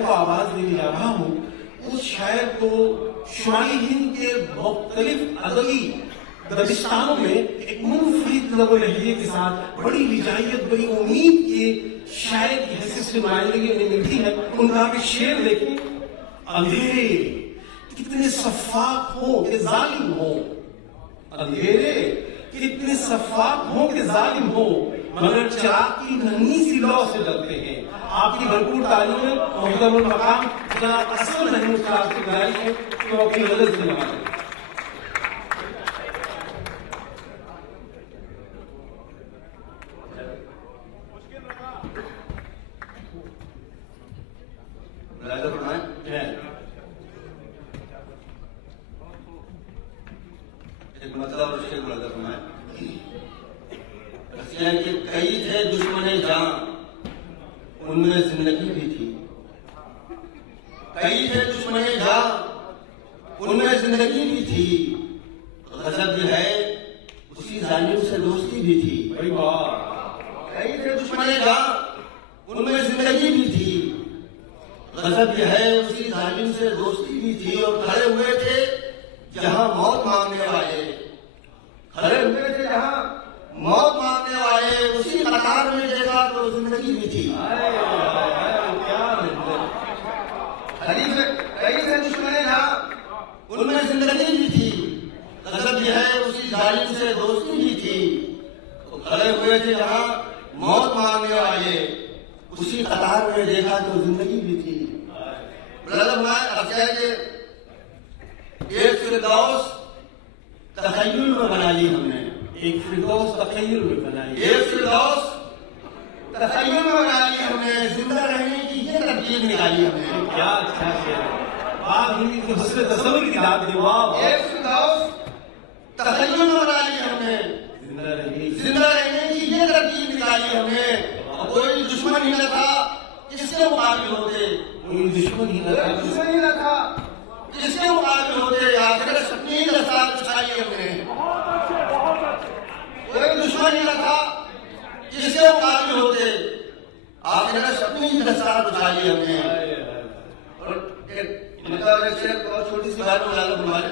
शायर को आवाज देने जा रहा हूँ, उस शायर को शुमाली हिंद के मुख्तलिफ अदबी दबिस्तानों में एक मुनफरिद लबो लहजे के साथ बड़ी रिजायत, बड़ी उम्मीद के शायर की हैसियत से नुमाइंदगी उन्हें मिलती है। उनका के शेर देखें, अंधेरे कितने सफाक हो कि जालिम हो, अंधेरे कितने सफाक हो कि जालिम हो, मगर चिराग की नन्ही सी लौ से डरते हैं। आपकी भरपूर तालीम मोहतरम मकाम जनाब असद महमूद साहब की गुजारिश है कि वो अपनी मदद से नवाजें। एक मतलब उसके कि कई थे दुश्मने जान, उनमें जिंदगी भी थी। कई थे दुश्मने जान, उनमें जिंदगी भी थी। गजब जो है उसी जालिम से दोस्ती भी थी। कई थे दुश्मने जान, उनमें जिंदगी भी थी। गजब जो है उसी जालिम से दोस्ती भी थी। और खड़े हुए थे जहां मौत मांगने वाले, खड़े हुए थे जहां मौत मांगने वाले, उसी कतार में देखा तो जिंदगी भी थी। कई से दुश्मने जहां, उनमें जिंदगी भी थी। गजब यह है उसी जालिम से दोस्ती भी थी। तो खड़े हुए थे जहां मौत मांगने वाले, उसी कतार में देखा तो जिंदगी भी थी। एक फिरदौस तखय्युल में बना ली हमने, एक फिरदौस तखय्युल में बनाई, एक फिरदौस तखय्युल में बना ली हमने। जिंदा रहने की ये तरकीब निकाली हमने। क्या अच्छा शेर है, आप हिंदी की हुस्न तसव्वुर की दाद दे। वाह, एक फिरदौस तखय्युल में बना ली हमने, जिंदा रहने की ये तरकीब निकाली हमने। कोई दुश्मन ही न था किसके मुकाबिल होते, कोई दुश्मन ही न था, दुश्मन ही न था किसके मुकाबिल होते। आखिर अपनी दस्तार बिछाई हमने। कोई दुश्मन ही न था किसके मुकाबिल होते, आखिर अपनी दस्तार बिछाई हमने। और छोटी सी बात बता दो हमारे,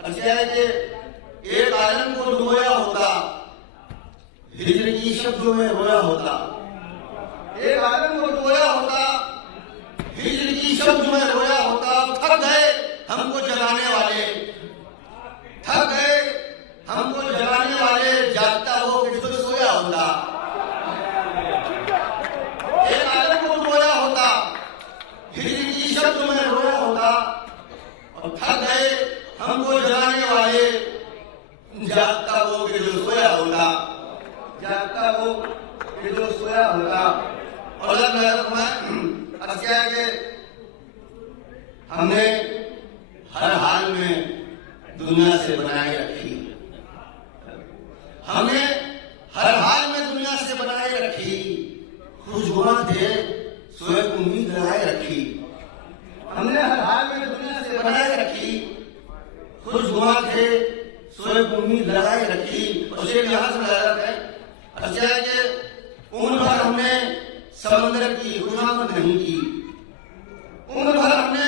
अच्छा है कि एक आलम को डुबोया होता, हिजर की शब्दों में रोया होता। एक आलम को डुबोया होता, हिजर की शब्द में रोया होता। थक गए हमको जगाने वाले, थक गए हमको जगाने वाले, जागता हो कि तो सोया होता। एक आलम को डुबोया होता, हिजर की शब्द में रोया होता। और थक गए हमको जगाने वाले, जागता हो कि जो सोया होता, जागता हो कि जो सोया होता। और अच्छा है कि हमने हर हाल में दुनिया से बनाए रखी, हमने हर हाल में दुनिया से बनाए रखी। खुशगुमा थे सोए उम्मीद लगाए रखी, हमने हर हाल में दुनिया से बनाए रखी। खुशगुमा थे सोए उम्मीद लगाए रखी। और शेर यहां से लगा है, अच्छा है कि उम्र भर हमने समंदर की खुशामद नहीं की, उम्र भर हमने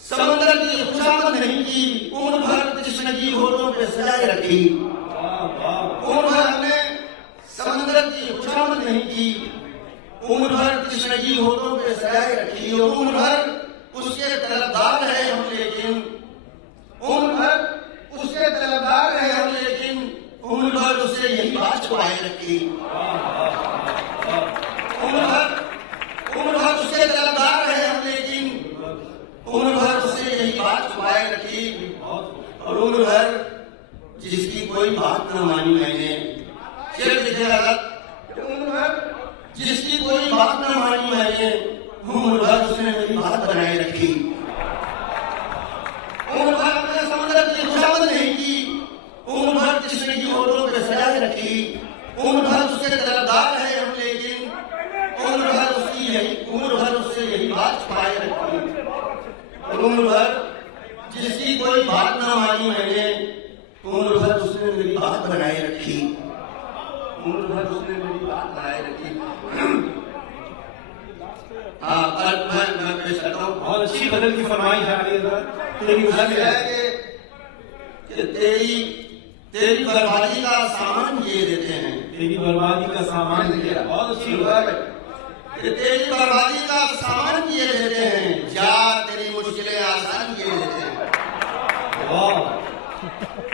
समंदर की खुशामद नहीं की। उम्र भर तश्नगी होठों पे सजाए रखी, उम्र भर हमने समंदर की खुशामद नहीं की। उम्र भर तश्नगी होठों पे सजाए रखी। और उम्र भर उसके तलबदार है हम, लेकिन उम्र भर उसके तलबदार है हम, लेकिन उम्र भर उससे यही बात छुपाए रखी। उम्र भर उसके तलबदार है हम, लेकिन उम्र भर उससे यही बात छुपाए रखी। और उम्र भर जिसकी कोई बात न मानी मैंने, शेर लिखे लगा, उम्र भर जिसकी कोई बात न मानी मैंने, उम्र भर उसने मेरी बात बनाए रखी। उम्र भर अपने समंदर की खुशामद नहीं की, उम्र भर तश्नगी होठों पे सजाए रखी। उम्र भर उसके तलबदार है हम, लेकिन उम्र भर उससे यही बात छुपाए रखी। और उम्र भर जिसकी कोई बात ना मानी मैंने, उम्र भर उसने मेरी बात बनाए रखी। उम्र भर उसने मेरी बात बनाए रखी। हाँ, मैं गजल की फरमाइश आ रही है जरा तेरी अर्ज मुश्किल है कि तेरी बर्बादी का सामान ये देते हैं। तेरी बर्बादी का सामान किया। बहुत अच्छी बात है। कि तेरी बर्बादी का सामान किए देते हैं, जा तेरी मुश्किलें आसान किए देते हैं। वाह,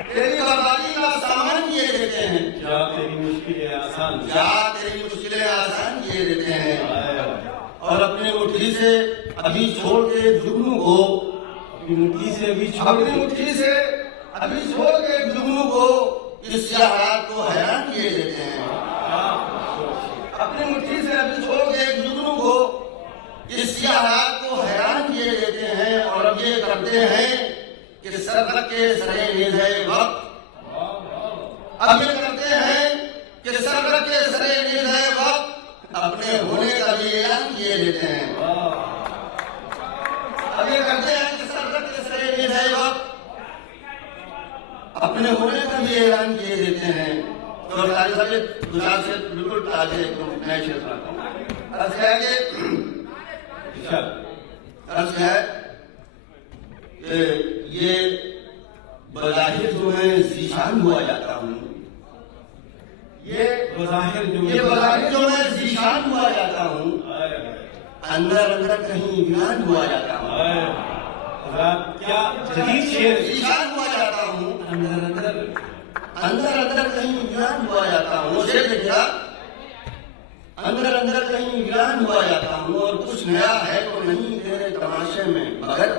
तेरी बर्बादी का सामान किए देते हैं, क्या तेरी मुश्किलें आसान। जा तेरी मुश्किलें आसान किए देते हैं। आए, और अपनी मुट्ठी से अभी छोड़ के जुगनू को, अपनी मुट्ठी से अभी छोड़ अपनी दे। मुट्ठी से अभी छोड़ के जुगनू को इस हालात को हैरान किए देते हैं। अपनी मुट्ठी से अभी छोड़ के जुगनू को इस हालात को हैरान किए देते हैं। और अब ये करते हैं कि सर के सरे निधे वक्त, अब ये करते हैं कि सर के सरे निधे वक्त अपने होने का भी ऐलान किए देते हैं। अब ये करते हैं कि सर के सरे निधे वक्त अपने होने का भी ऐलान किए देते हैं। तो सारे सारे गुजरात से बिल्कुल ताजे नए क्षेत्र आता हूँ। अर्थ है कि अर्थ है कि ये बज़ाहिर जो मैं जीशान हुआ जाता हूँ, ये बज़ाहिर जो मैं जीशान हुआ जाता हूँ, अंदर अंदर कहीं वीरान हुआ जाता हूँ। क्या जदीद शेर। जीशान हुआ जाता हूँ, अंदर अंदर अंदर अंदर कहीं वीरान हुआ जाता हूँ। मुझे देखा अंदर अंदर कहीं वीरान हुआ जाता हूँ। और कुछ नया है तो नहीं तेरे तमाशे में, मगर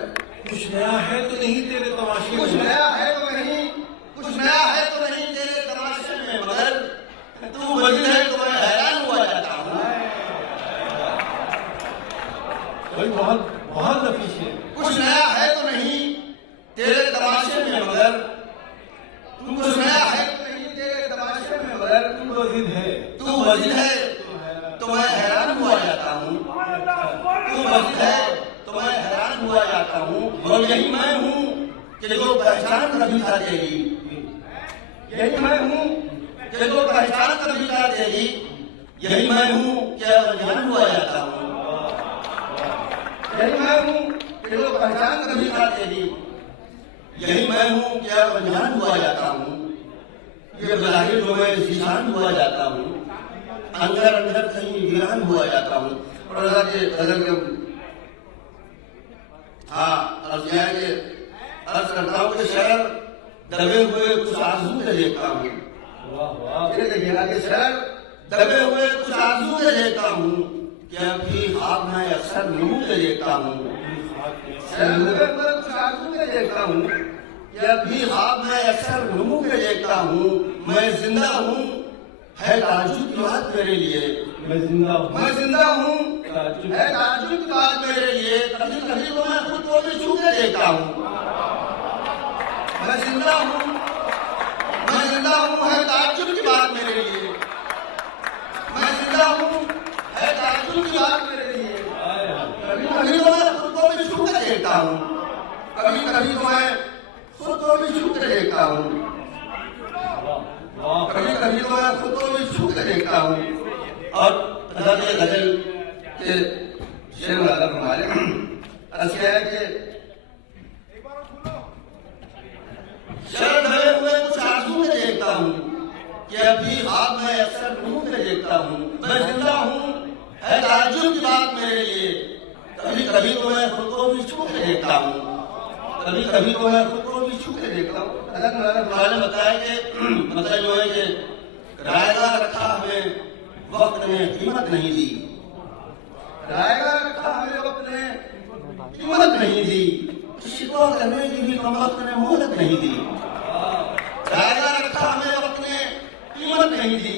कुछ नया है तो नहीं तेरे तमाशे कुछ में। नया है तो नहीं, कुछ नया है तो नहीं तेरे तमाशे में, मगर तू वजह है तो मैं हैरान हुआ जाता हूँ। भाई बहुत बहुत नफीस है। कुछ नया है तो नहीं तेरे तमाशे में, मगर तू कुछ नया है तो नहीं तेरे तमाशे में, मगर तू वजीद है। तू वजह है तो मैं हैरान हुआ जाता हूँ। तू वजह है तो मैं हैरान हुआ जाता हूँ। और यही मैं हूँ कि जो पहचान कभी था तेरी, यही मैं हूँ कि जो पहचान कभी था तेरी, यही मैं हूँ क्या अनजान हुआ जाता हूँ। यही मैं हूँ कि जो पहचान कभी था तेरी, यही मैं हूँ क्या अनजान हुआ जाता हूँ। ये बज़ाहिर जो मैं जीशान हुआ जाता हूँ, अंदर अंदर कहीं वीरान हुआ जाता हूँ। और गजल के अर्ज है कि अर्ज करता हूँ कि शहर दबे हुए कुछ आंसू में देखता हूँ। वाह वाह। ये देखिएगा कि शहर दबे हुए कुछ आंसू में देखता हूँ, क्या भी ख्वाब मैं अक्सर नूर में देखता हूँ। शहर दबे हुए कुछ आंसू में देखता हूँ, क्या भी ख्वाब मैं अक्सर नूर में देखता हूँ। मैं जिंदा हूँ है ताज्जुब की बात मेरे लिए, मैं जिंदा हूँ। मैं जिंदा हूँ ताज्जुब। है ताज्जुब की बात मेरे लिए। कभी कभी तो मैं खुद को भी छू के देखता हूँ। मैं जिंदा हूँ है ताज्जुब की बात मेरे लिए। मैं जिंदा हूँ है ताज्जुब की बात मेरे लिए। कभी कभी तो मैं खुद को भी छू के देखता हूँ। कभी कभी तो मैं खुद को भी छू के देखता हूँ। कभी कभी तो मैं खुद को भी छू के देखता हूँ। और गजल के शेर वाला हमारे ऐसे है कि शहर दबे हुए कुछ आंसू में देखता हूँ, कि अभी ख्वाब मैं अक्सर नूर में देखता हूँ। मैं जिंदा हूँ है ताज्जुब की बात मेरे लिए। कभी कभी तो मैं खुद को भी छू के देखता हूँ। कभी कभी तो मैं खुद को भी छू के देखता हूँ। मैंने बताया कि मतलब जो है कि रायगा रखा हमें वक्त ने कीमत नहीं दी। रायगा रखा हमें वक्त ने कीमत नहीं दी। शिकवा करने की भी कम वक्त ने मोहलत नहीं दी। रायगा रखा हमें वक्त ने कीमत नहीं दी।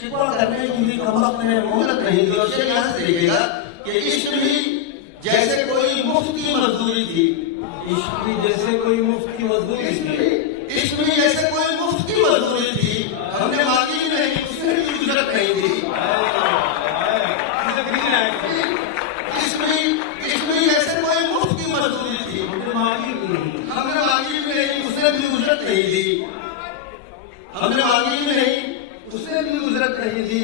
शिकवा करने की भी कम वक्त ने मोहलत नहीं दी। और यहाँ से देखिएगा कि इश्क भी जैसे कोई मुफ्त की मजदूरी थी। इश्क भी जैसे कोई मुफ्त की मजदूरी थी। इश्क भी जैसे कोई मुफ्त की मजदूरी थी। हमने मांगी नहीं, उसने भी उजरत नहीं दी। इश्क भी जैसे कोई मुफ्त की मजदूरी थी। हमने मांगी भी नहीं, उसने भी उजरत नहीं दी। हमने मांगी भी नहीं, उसने भी उजरत नहीं दी।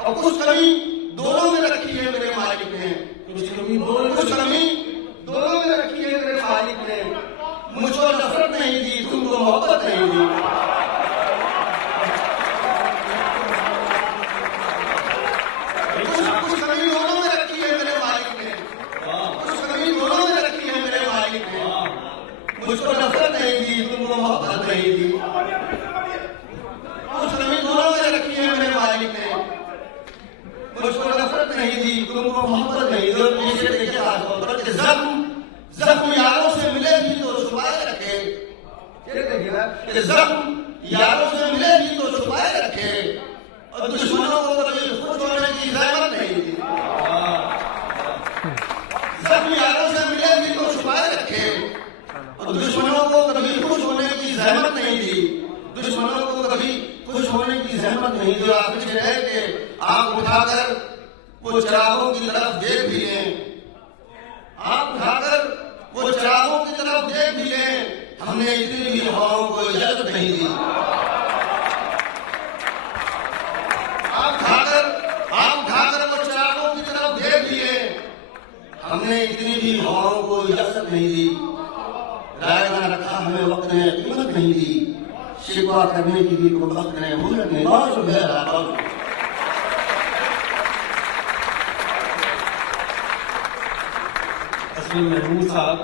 और कुछ कमी दोनों में रखी है मेरे मालिक ने। कुछ कमी कि जख्म यारों से मिले भी तो छुपाए रखे, कि जख्म यारों से मिले भी तो छुपाए रखे, और दुश्मनों को कभी खुश होने की जहमत नहीं दी। जख्म यारों से मिले भी तो छुपाए रखे, और दुश्मनों को कभी खुश होने की जहमत नहीं दी। दुश्मनों को कभी खुश होने की जहमत नहीं दी। आप पीछे रह के आंख उठाकर वो चिरागों की तरफ देख भी लें, आंख उठाकर वो चिरागों की तरफ देख भी लें। हमने इतनी भी हवाओं को इजाजत नहीं दी। आंख उठाकर वो चिरागों की तरफ देख भी लें। हमने इतनी भी हवाओं को इजाजत नहीं दी। राय न रखा हमें वक्त ने कीमत नहीं दी। शिकवा करने की भी कोई वक्त ने मोहलत नहीं। बहुत शुक्रिया। तस्लीम महमूद साहब।